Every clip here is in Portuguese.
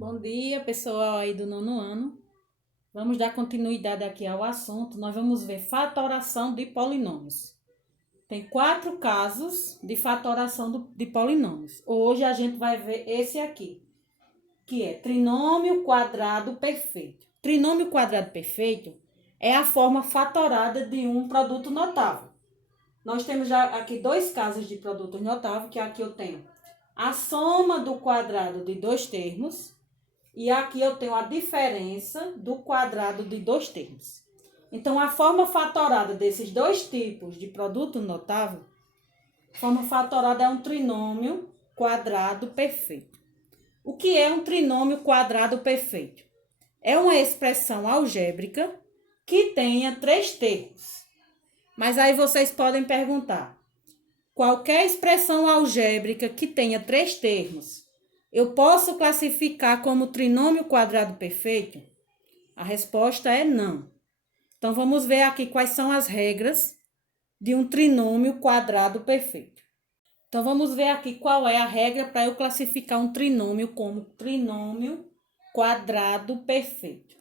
Bom dia, pessoal aí do nono ano. Vamos dar continuidade aqui ao assunto. Nós vamos ver fatoração de polinômios. Tem 4 casos de fatoração de polinômios. Hoje a gente vai ver esse aqui, que é trinômio quadrado perfeito. Trinômio quadrado perfeito é a forma fatorada de um produto notável. Nós temos já aqui 2 casos de produto notável, que aqui eu tenho a soma do quadrado de 2 termos. E aqui eu tenho a diferença do quadrado de 2 termos. Então, a forma fatorada desses 2 tipos de produto notável, a forma fatorada é um trinômio quadrado perfeito. O que é um trinômio quadrado perfeito? É uma expressão algébrica que tenha 3 termos. Mas aí vocês podem perguntar, qualquer expressão algébrica que tenha 3 termos, eu posso classificar como trinômio quadrado perfeito? A resposta é não. Então, vamos ver aqui quais são as regras de um trinômio quadrado perfeito. Então, vamos ver aqui qual é a regra para eu classificar um trinômio como trinômio quadrado perfeito.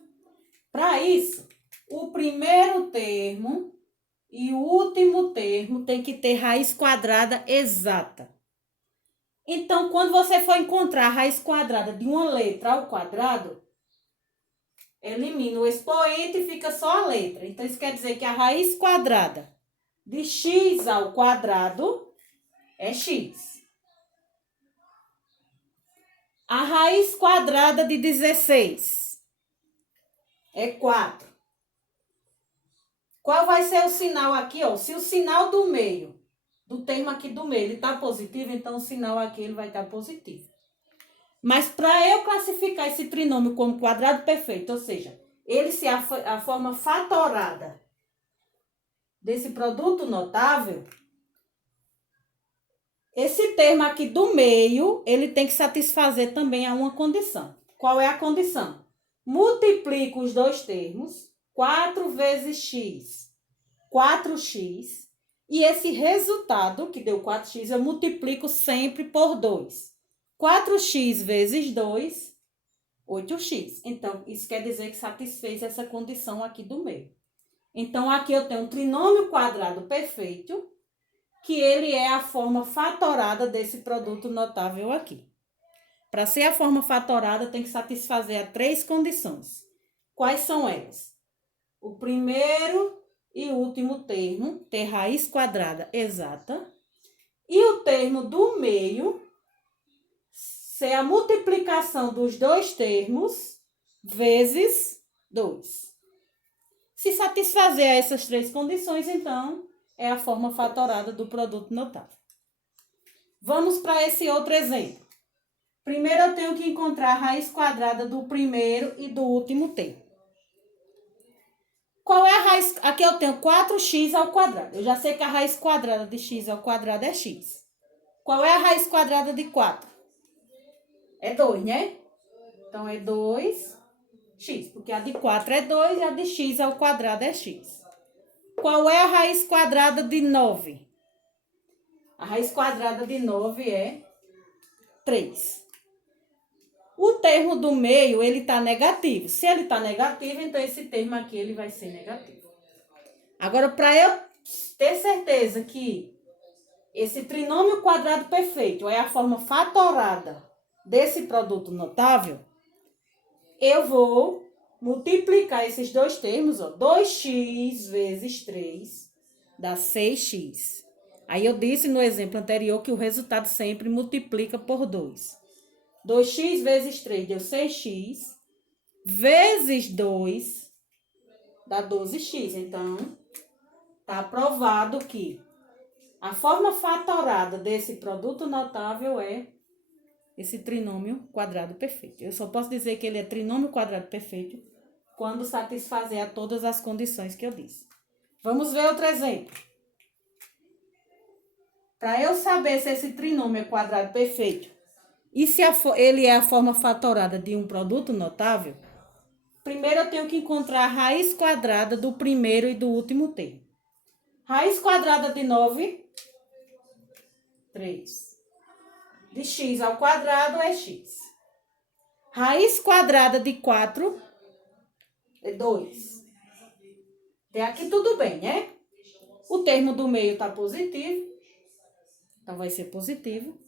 Para isso, o primeiro termo e o último termo tem que ter raiz quadrada exata. Então, quando você for encontrar a raiz quadrada de uma letra ao quadrado, elimina o expoente e fica só a letra. Então, isso quer dizer que a raiz quadrada de x ao quadrado é x. A raiz quadrada de 16 é 4. Qual vai ser o sinal aqui? Ó? Se o sinal do meio, do termo aqui do meio, ele está positivo, então o sinal aqui ele vai estar positivo. Mas para eu classificar esse trinômio como quadrado perfeito, ou seja, ele ser a forma fatorada desse produto notável, esse termo aqui do meio, ele tem que satisfazer também a uma condição. Qual é a condição? Multiplico os 2 termos, 4 vezes x, 4x, e esse resultado, que deu 4x, eu multiplico sempre por 2. 4x vezes 2, 8x. Então, isso quer dizer que satisfez essa condição aqui do meio. Então, aqui eu tenho um trinômio quadrado perfeito, que ele é a forma fatorada desse produto notável aqui. Para ser a forma fatorada, tem que satisfazer a 3 condições. Quais são elas? O primeiro e último termo ter raiz quadrada exata, e o termo do meio ser a multiplicação dos 2 termos vezes 2. Se satisfazer essas 3 condições, então, é a forma fatorada do produto notável. Vamos para esse outro exemplo. Primeiro, eu tenho que encontrar a raiz quadrada do primeiro e do último termo. Qual é a raiz? Aqui eu tenho 4x ao quadrado. Eu já sei que a raiz quadrada de x ao quadrado é x. Qual é a raiz quadrada de 4? É 2, né? Então, é 2x, porque a de 4 é 2 e a de x ao quadrado é x. Qual é a raiz quadrada de 9? A raiz quadrada de 9 é 3. O termo do meio, ele está negativo. Se ele está negativo, então esse termo aqui ele vai ser negativo. Agora, para eu ter certeza que esse trinômio quadrado perfeito é a forma fatorada desse produto notável, eu vou multiplicar esses 2 termos, ó, 2x vezes 3 dá 6x. Aí eu disse no exemplo anterior que o resultado sempre multiplica por 2. 2x vezes 3 deu 6x, vezes 2 dá 12x. Então, está provado que a forma fatorada desse produto notável é esse trinômio quadrado perfeito. Eu só posso dizer que ele é trinômio quadrado perfeito quando satisfazer a todas as condições que eu disse. Vamos ver outro exemplo. Para eu saber se esse trinômio é quadrado perfeito e se ele é a forma fatorada de um produto notável, primeiro eu tenho que encontrar a raiz quadrada do primeiro e do último termo. Raiz quadrada de 9, 3. De x ao quadrado é x. Raiz quadrada de 4 é 2. Até aqui tudo bem, né? O termo do meio está positivo. Então, vai ser positivo.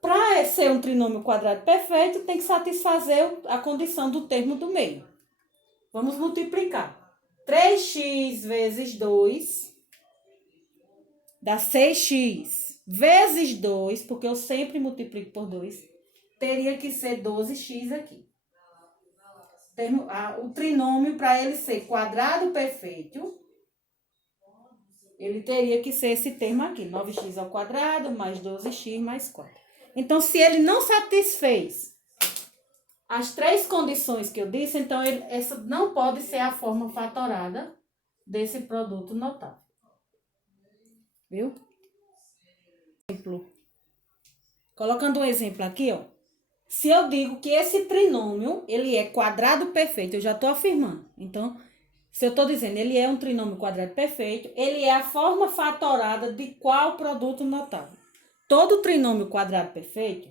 Para ser um trinômio quadrado perfeito, tem que satisfazer a condição do termo do meio. Vamos multiplicar. 3x vezes 2 dá 6x vezes 2, porque eu sempre multiplico por 2. Teria que ser 12x aqui. O trinômio, para ele ser quadrado perfeito, ele teria que ser esse termo aqui. 9x ao quadrado mais 12x mais 4. Então, se ele não satisfez as três condições que eu disse, então essa não pode ser a forma fatorada desse produto notável. Viu? Exemplo. Colocando um exemplo aqui, ó. Se eu digo que esse trinômio, ele é quadrado perfeito, eu já estou afirmando. Então, se eu estou dizendo ele é um trinômio quadrado perfeito, ele é a forma fatorada de qual produto notável? Todo trinômio quadrado perfeito,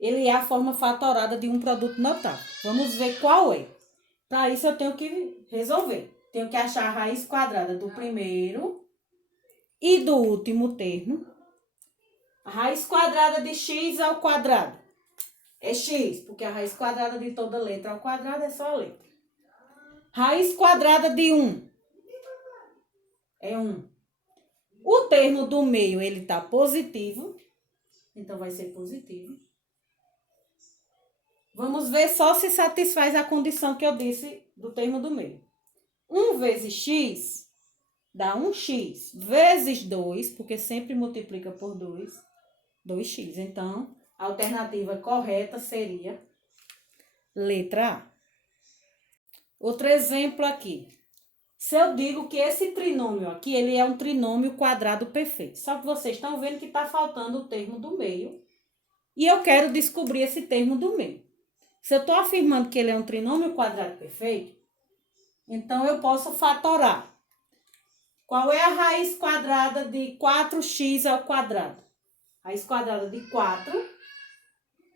ele é a forma fatorada de um produto notável. Vamos ver qual é. Para isso, eu tenho que resolver. Tenho que achar a raiz quadrada do primeiro e do último termo. A raiz quadrada de x ao quadrado é x, porque a raiz quadrada de toda letra ao quadrado é só a letra. Raiz quadrada de 1 é 1. O termo do meio, ele está positivo, então vai ser positivo. Vamos ver só se satisfaz a condição que eu disse do termo do meio. 1 vezes x dá 1x vezes 2, porque sempre multiplica por 2, 2x. Então, a alternativa correta seria letra A. Outro exemplo aqui. Se eu digo que esse trinômio aqui, ele é um trinômio quadrado perfeito. Só que vocês estão vendo que está faltando o termo do meio. E eu quero descobrir esse termo do meio. Se eu estou afirmando que ele é um trinômio quadrado perfeito, então eu posso fatorar. Qual é a raiz quadrada de 4x ao quadrado? Raiz quadrada de 4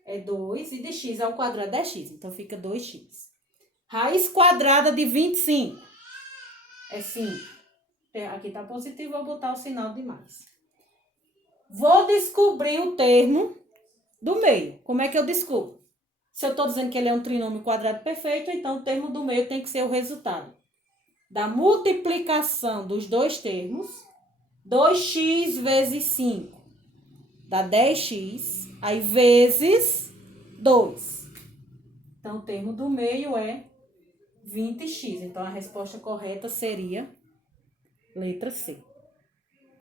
é 2 e de x ao quadrado é x. Então, fica 2x. Raiz quadrada de 25 é 5. Aqui está positivo, vou botar o sinal de mais. Vou descobrir o termo do meio. Como é que eu descubro? Se eu estou dizendo que ele é um trinômio quadrado perfeito, então o termo do meio tem que ser o resultado da multiplicação dos dois termos. 2x vezes 5 dá 10x, aí vezes 2. Então, o termo do meio é 20x. Então, a resposta correta seria letra C.